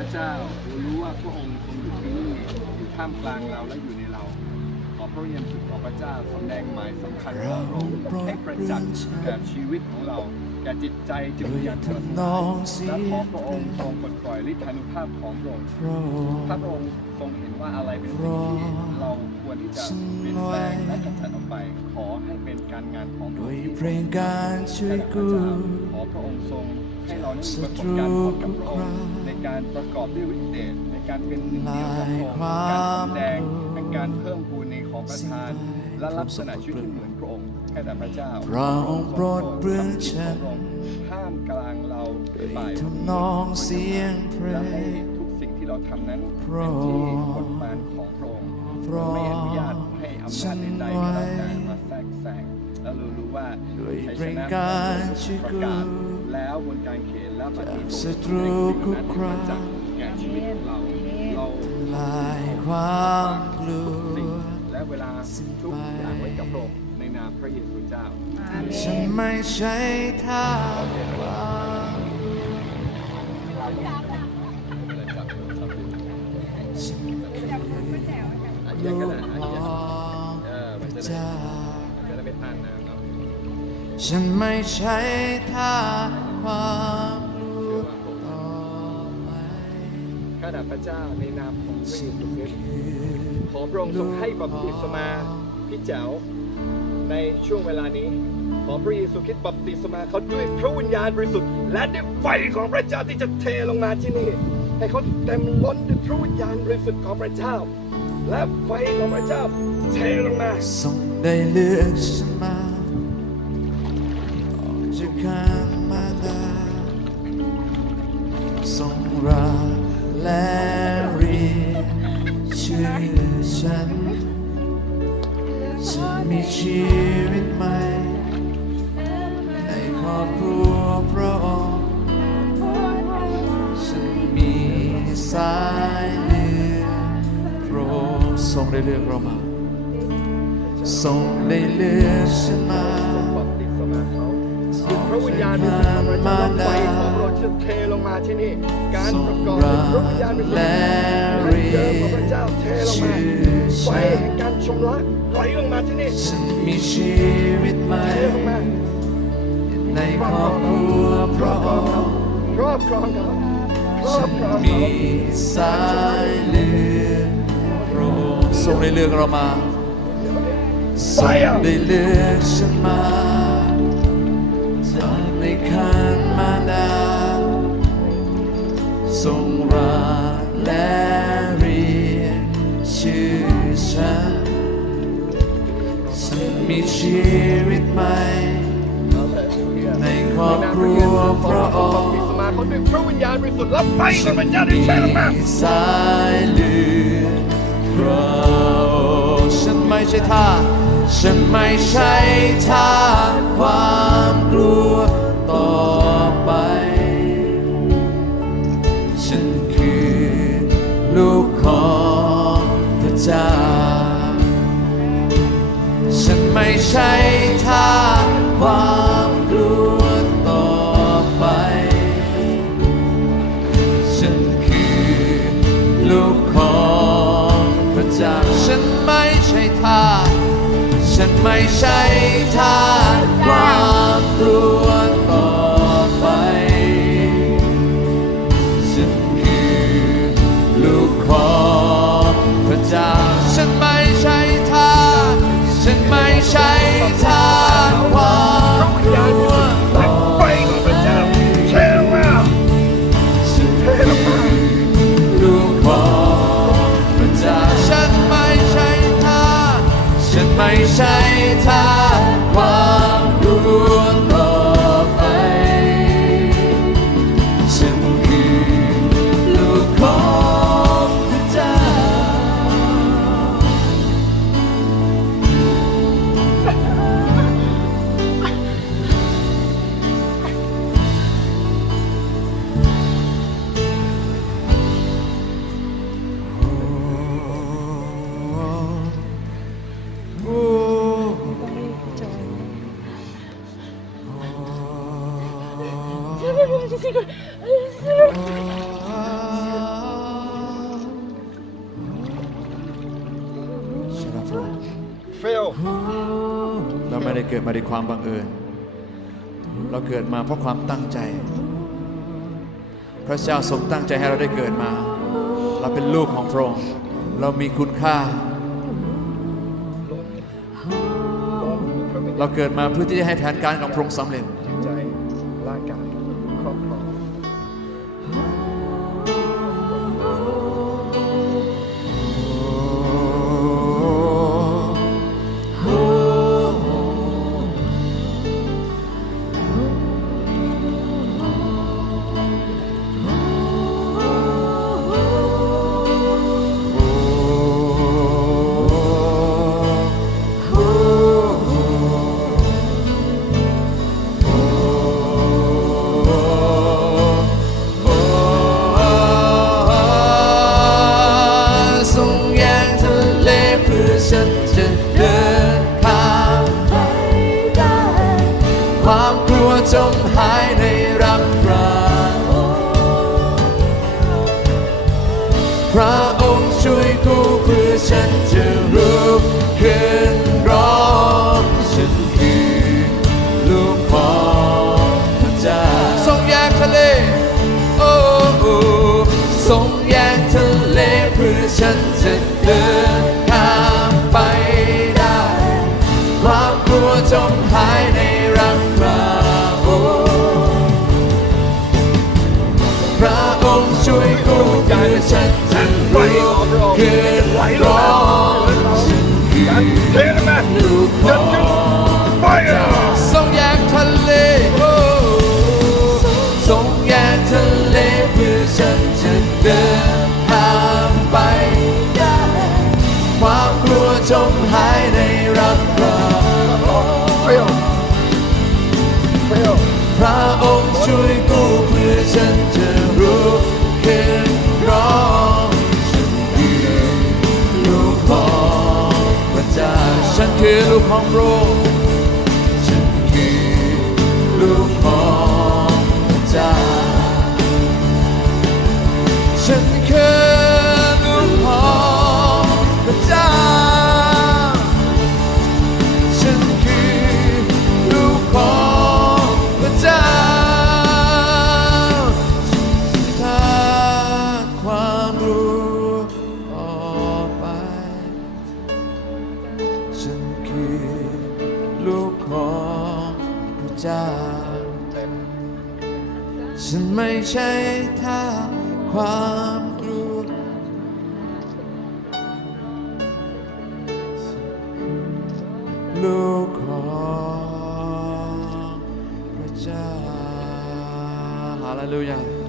ระเจ้ารู้ว่าพระองค์ทรงอยู่ที่นี่อยู่ท่ามกลางเราและอยู่ในเรา พระเยซูของพระเจ้าแสดงหมายสำคัญของพระองค์ให้ประจักษ์แก่ชีวิตของเราแก่จิตใจจิตวิญญาณของเราและขอพระองค์ทรงปลดปล่อยฤทธานุภาพของพระองค์พระองค์ถ้าพระองค์ทรงเห็นว่าอะไรเป็นสิ่งที่เราควรที่จะเปลี่ยนแปลงและกำจัดออกไป ขอให้เป็นการงานของพระด้อวงยค์เพลงการช่วยพระกูเจ้าขอพระองค์ทรงให้เราได้มีประสบการณ์ร่วมกับพระองค์ในการประกอบด้วยฤทธิ์เดชใน การเป็นหนึ่งเดียวกับพระองค์การแสดงเป็นการเพิ่มพูนในของประทาน และลักษณะชีวิตที่เหมือนพระองค์แค่แต่พระเจ้าพระองค์โปรดเปลื้องฉันห้ามกลางเราด้วยฝ่ายทำนองเสียงเพลและให้งทุกสิ่งที่เราทำนั้นพเป็นที่กฎหมายของพระองค์เราไม่อนุญาตให้อำนาจใดๆก็แล้วแต่มาแทรกแซงแล้วเรารู้ว่าด้วยชัยชนะการประกาศแล้วบนการเขียนแล้วปฏิบัศัติตรูทุกครั้งจากแก่ชีวิตเรา ลายความกลัทุกสิ่งวและเวลาทุกอย่างไว้กับพระองค์ในนามพระเยซูเจ้าฉันไม่ใช่ท่าว่าจับจับฉันอันลูนี้ก็กได้อันขนี้องเออพมันระจะได้เจ้ามันจะได้ไม่ต้านน้ำเนาะฉันไม่ใช่ท่าความ ข้าแต่พระเจ้าในนามของพระเยซูคริสต์ขอพระองค์ทรงให้บัพติศมาพี่แจ๋วในช่วงเวลานี้ ขอพระเยซูคริสต์บัพติศมาเขาด้วยพระวิญญาณบริสุทธิ์และด้วยไฟของพระเจ้าที่จะเทลงมาที่นี่ให้เขาเต็มล้นด้วยพระวิญญาณบริสุทธิ์ของพระเจ้า และไฟของพระเจ้าเทลงมาทรงได้เลือกฉันมาออกจากการมาดาทรงรัก และเรียกชื่อฉัน ฉันมีชีวิตใหม่ ในครอบครัวพระองค์ฉันมีสายเลือดพระองค์ทรงได้เลือกเรามาทรงได้เลือกฉันมา พระวิญญาณบริสุทธิ์ของพระเจ้าและไฟของเราจะเทลงมาที่นี่ การประกอบด้วยพระวิญญาณบริสุทธิ์และเดิมของพระเจ้าเทลงมาไฟแห่งการชำระไหลลงมาที่นี่มีชีวิตใหม่ในครอบครัวพรอระอองค์ครอบครองเขาครอฉับนครองมีสายเลือดพระองค์ทรงได้เลือกเรามาทรงได้เลือกฉันมา จากในคันมารดาทรงรักและเรียกชื่อฉันฉันมีชีวิตใหม่ในครอบครัวพระองค์มาเขาด้วยพระวิญญาณบริสุทธิ์และไฟของพระเจ้าได้เทลงมาสายเลือดพระองค์ฉันไม่ใช่ท่าฉันไม่ใช่ท่า ใช่ทาสว่า fail เราไม่ได้เกิดมาด้วยความบังเอิญ เราเกิดมาเพราะความตั้งใจ พระเจ้าทรงตั้งใจให้เราได้เกิดมา เราเป็นลูกของพระองค์ เรามีคุณค่า เราเกิดมาเพื่อที่จะให้แผนการของพระองค์สำเร็จ พระองค์ช่วยกูเพื่อฉันเจอ รู้ขึ้นร้อ ลูกของพระองค์ฉันคือลูกของพระเจ้าฉันคือลูกของพระเจ้าฉันคือลูกของพระเจ้าถ้าความรู้ออกไปฉัน คือลูกของพระเจ้า ฉันไม่ใช่ท่าความกลัวลูกของพระเจ้าฮาเลลูยา